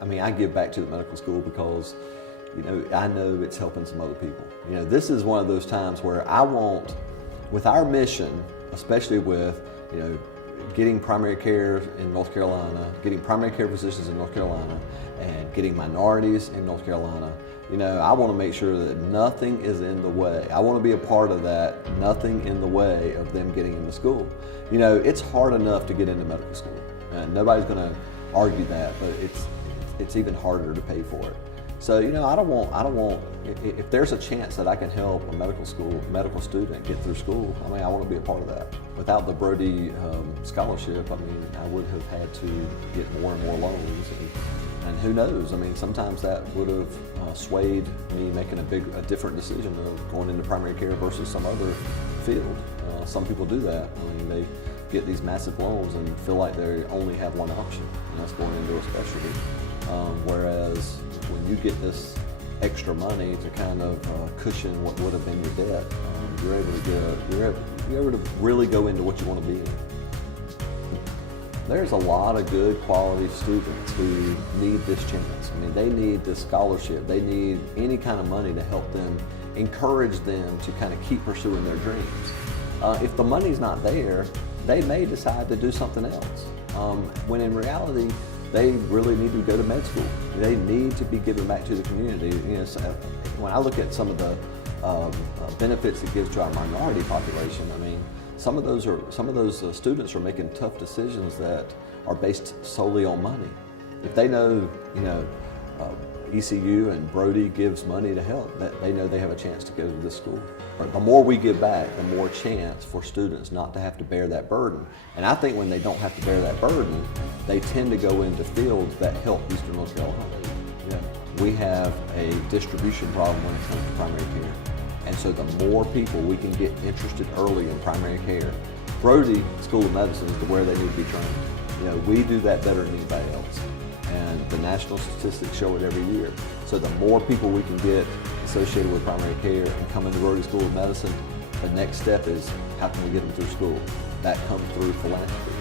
I give back to the medical school because, I know it's helping some other people. This is one of those times where I want, with our mission, especially with, getting primary care in North Carolina, getting primary care physicians in North Carolina, and getting minorities in North Carolina, I want to make sure that nothing is in the way. I want to be a part of that, nothing in the way of them getting into school. It's hard enough to get into medical school, and nobody's going to argue that, but it's even harder to pay for it. So, I don't want, if there's a chance that I can help a medical student get through school, I want to be a part of that. Without the Brody scholarship, I would have had to get more and more loans, and who knows, sometimes that would have swayed me making a different decision of going into primary care versus some other field. Some people do that. They get these massive loans and feel like they only have one option, and that's going into a specialty. Whereas when you get this extra money to kind of cushion what would have been your debt, you're able to really go into what you want to be in. There's a lot of good quality students who need this chance. They need this scholarship. They need any kind of money to help them, encourage them to kind of keep pursuing their dreams. If the money's not there, they may decide to do something else. When in reality, they really need to go to med school. They need to be giving back to the community. When I look at some of the benefits it gives to our minority population, some of those students are making tough decisions that are based solely on money. If they know, ECU and Brody gives money to help, that they know they have a chance to go to this school. The more we give back, the more chance for students not to have to bear that burden. And I think when they don't have to bear that burden, they tend to go into fields that help Eastern North Carolina. We have a distribution problem when it comes to primary care. And so the more people we can get interested early in primary care, Brody School of Medicine is where they need to be trained. We do that better than anybody else. And the national statistics show it every year. So the more people we can get associated with primary care and come into Brody School of Medicine, the next step is how can we get them through school? That comes through philanthropy.